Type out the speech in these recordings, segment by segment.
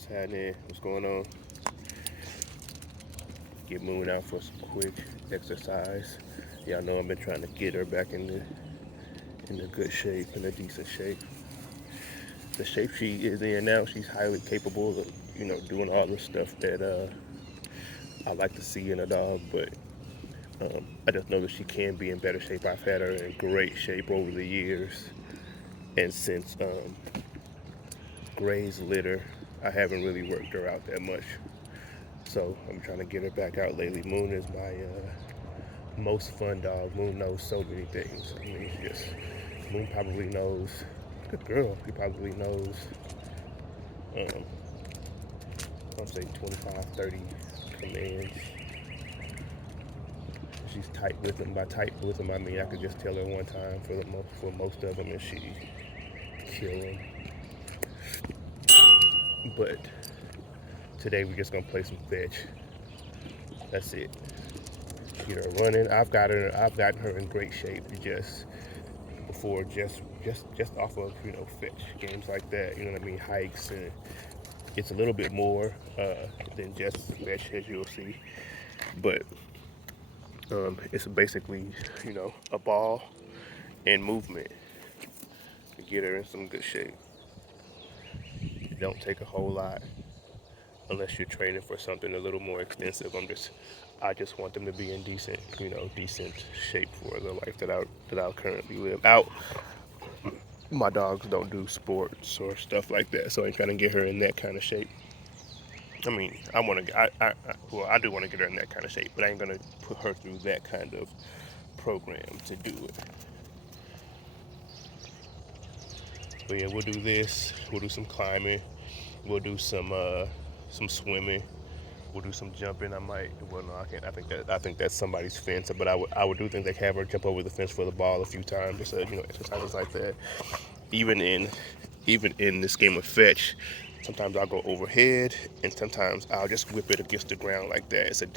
What's happening? What's going on? Get Moon out for some quick exercise. Y'all know I've been trying to get her back in the good shape, in a decent shape. The shape she is in now, she's highly capable of, doing all the stuff that I like to see in a dog. But I just know that she can be in better shape. I've had her in great shape over the years, and since Gray's litter, I haven't really worked her out that much. So I'm trying to get her back out lately. Moon is my most fun dog. Moon knows so many things. I mean, just Moon probably knows. Good girl. He probably knows. Um, I'm saying 25, 30 commands. She's tight with them. By tight with them, I mean I could just tell her one time for most of them, and she kill them. But today we're just gonna play some fetch. That's it. Get her running. I've gotten her in great shape. Just before, just off of fetch games like that. You know what I mean? Hikes, and it's a little bit more than just fetch, as you'll see. But it's basically a ball and movement to get her in some good shape. It don't take a whole lot unless you're training for something a little more extensive. I just want them to be in decent shape for the life that I currently live. Out, my dogs don't do sports or stuff like that, so I'm trying to get her in that kind of shape. I mean, well, I do want to get her in that kind of shape, but I ain't gonna put her through that kind of program to do it. But yeah, we'll do this. We'll do some climbing. We'll do some swimming. We'll do some jumping. I might. Well, no, I can't. I think that's somebody's fence. But I would do things like have her jump over the fence for the ball a few times. Just exercises like that. Even in even in this game of fetch, sometimes I'll go overhead, and sometimes I'll just whip it against the ground like that. It's a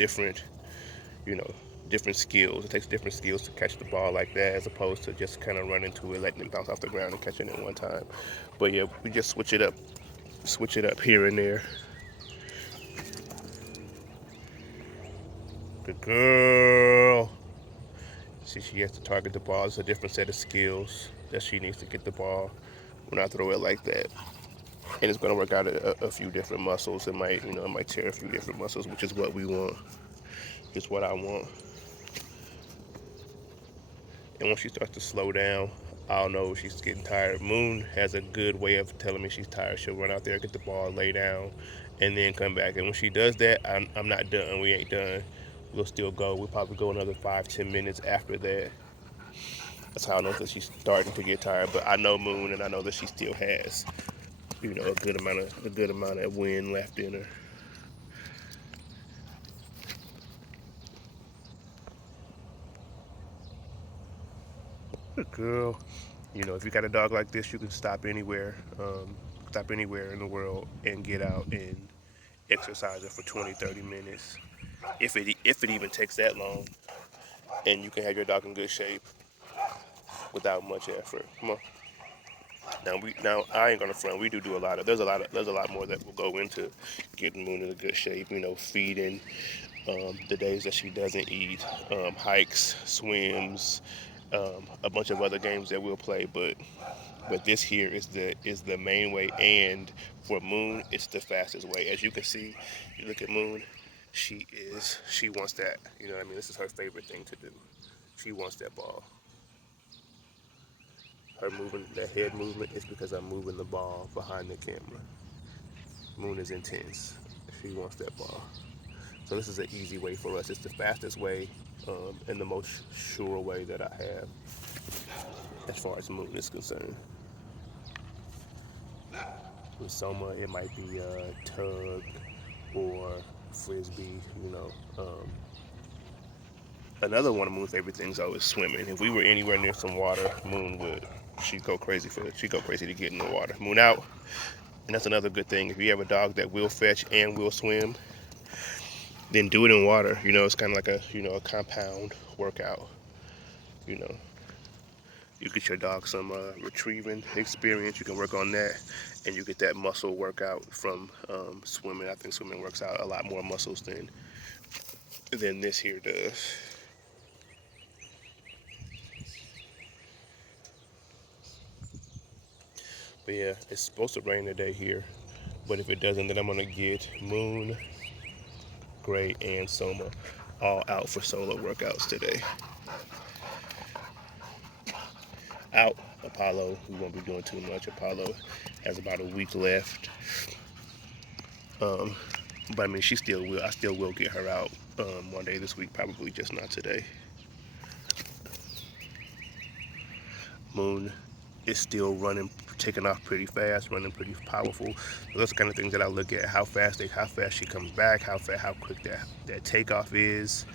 you know, different skills. It takes different skills to catch the ball like that, as opposed to just kind of running to it, letting it bounce off the ground and catching it one time. But yeah, we just switch it up here and there. Good girl. See, she has to target the ball. It's a different set of skills that she needs to get the ball when I throw it like that. And it's going to work out a few different muscles. It might tear a few different muscles, which is what we want. It's what I want. And once she starts to slow down, I'll know she's getting tired. Moon has a good way of telling me she's tired. She'll run out there, get the ball, lay down, and then come back. And when she does that, I'm not done. We ain't done. We'll still go. We'll probably go another 5, 10 minutes after that. That's how I know that she's starting to get tired. But I know Moon, and I know that she still has, a good amount of wind left in her. Good girl. If you got a dog like this, you can stop anywhere in the world and get out and exercise it for 20, 30 minutes. If it even takes that long, and you can have your dog in good shape without much effort. Come on. Now I ain't gonna front. We do a lot of. There's a lot more that will go into getting Moon in a good shape. Feeding, the days that she doesn't eat, hikes, swims, a bunch of other games that we'll play. But this here is the main way, and for Moon, it's the fastest way. As you can see, you look at Moon, she wants that. You know what I mean? This is her favorite thing to do. She wants that ball. Her moving that head movement is because I'm moving the ball behind the camera. Moon is intense. She wants that ball. So this is an easy way for us. It's the fastest way, and the most sure way that I have as far as Moon is concerned. With Soma, it might be tug or frisbee. Another one of Moon's favorite things though is swimming. If we were anywhere near some water, Moon would she'd go crazy for it. She'd go crazy to get in the water. Moon out, and that's another good thing. If you have a dog that will fetch and will swim, then do it in water. It's kind of like a compound workout. You know, You get your dog some retrieving experience. You can work on that, and you get that muscle workout from swimming. I think swimming works out a lot more muscles than this here does. But yeah, it's supposed to rain today here. But if it doesn't, then I'm gonna get Moon, Gray, and Soma all out for solo workouts today. Out. Apollo, we won't be doing too much. Apollo has about a week left. But I mean, she still will. I still will get her out one day this week, probably just not today. Moon is still running, taking off pretty fast, running pretty powerful. So those are the kind of things that I look at: how fast she comes back, how quick that takeoff is.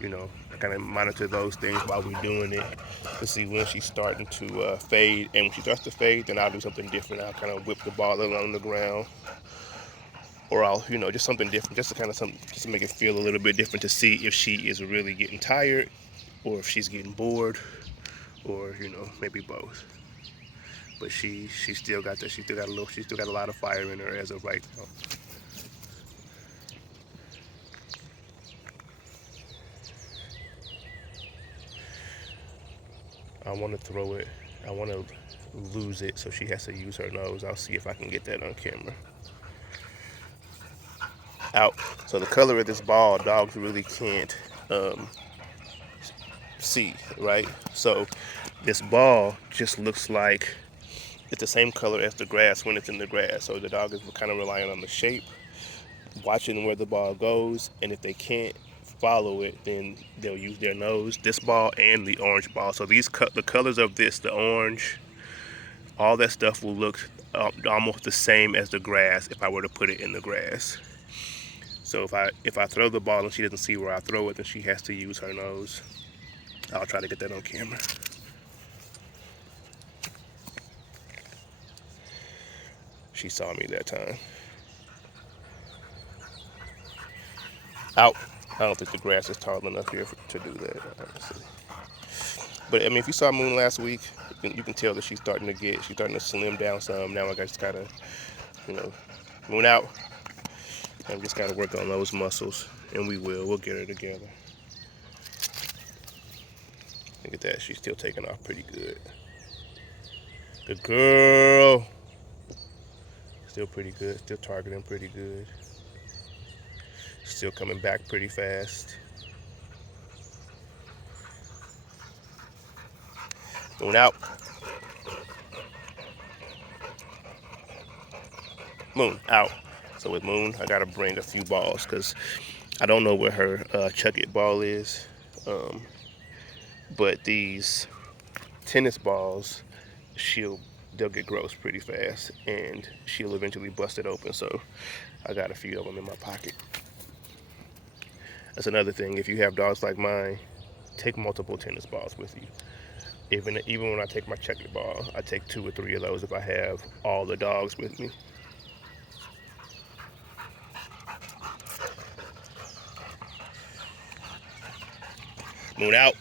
You know, I kind of monitor those things while we're doing it to see when she's starting to fade. And when she starts to fade, then I'll do something different. I'll kind of whip the ball along the ground, or I'll, just something different, just to kind of just to make it feel a little bit different, to see if she is really getting tired, or if she's getting bored, or maybe both. But she still got that. She still got a lot of fire in her as of right now. I want to throw it. I want to lose it, so she has to use her nose. I'll see if I can get that on camera. Out. So the color of this ball, dogs really can't see, right? So this ball just looks like it's the same color as the grass when it's in the grass. So the dog is kind of relying on the shape, watching where the ball goes, and if they can't follow it, then they'll use their nose. This ball and the orange ball. So the colors of this, the orange, all that stuff will look almost the same as the grass if I were to put it in the grass. So if I throw the ball and she doesn't see where I throw it, then she has to use her nose. I'll try to get that on camera. She saw me that time. Out. I don't think the grass is tall enough here to do that, honestly. But I mean, if you saw Moon last week, you can tell that she's starting to slim down some. Now I just gotta, Moon out. I just gotta work on those muscles, and we'll get her together. Look at that, she's still taking off pretty good. Good girl. Still pretty good, still targeting pretty good. Still coming back pretty fast. Moon out. Moon out. So with Moon, I gotta bring a few balls because I don't know where her chuck it ball is. But these tennis balls, they'll get gross pretty fast, and she'll eventually bust it open. So I got a few of them in my pocket. That's another thing. If you have dogs like mine, take multiple tennis balls with you. Even when I take my checker ball, I take 2 or 3 of those if I have all the dogs with me. Moon out.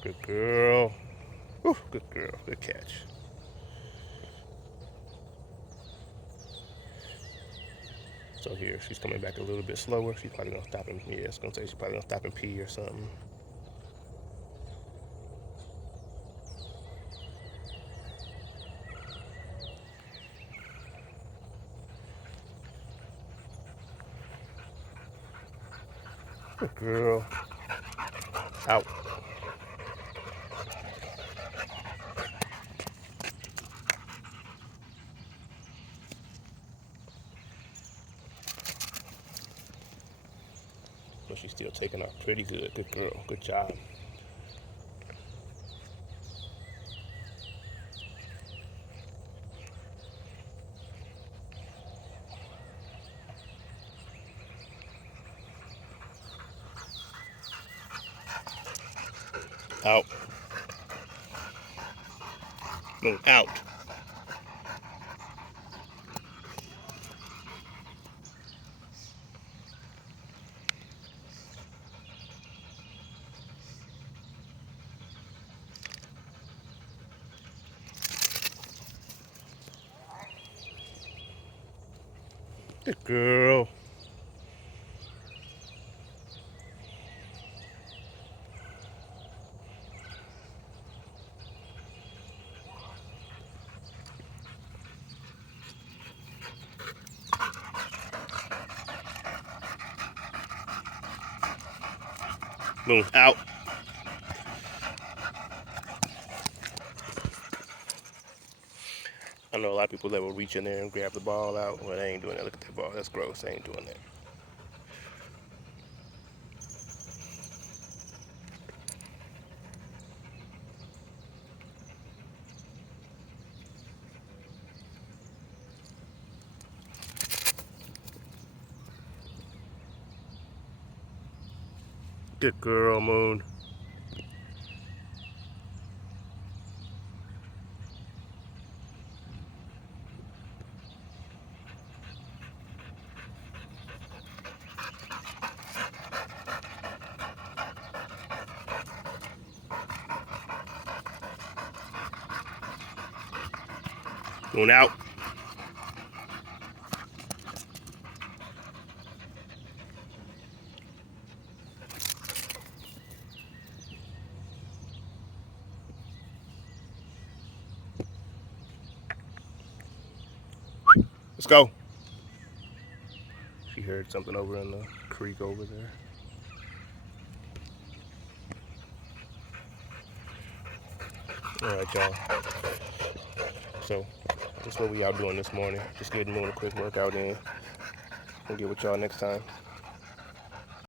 Good girl. Whew, good girl. Good catch. So here, she's coming back a little bit slower. She's probably gonna stop and she's probably gonna stop and pee or something. Good girl. Out. But she's still taking off pretty good. Good girl. Good job. Out. Moon, out. Good girl. Moon, out. I know a lot of people that will reach in there and grab the ball out. Well, they ain't doing that. Look at that ball. That's gross. They ain't doing that. Good girl, Moon. Moon, out. Let's go. She heard something over in the creek over there. All right, y'all. So that's what we out doing this morning. Just getting Moon a quick workout in. We'll get with y'all next time.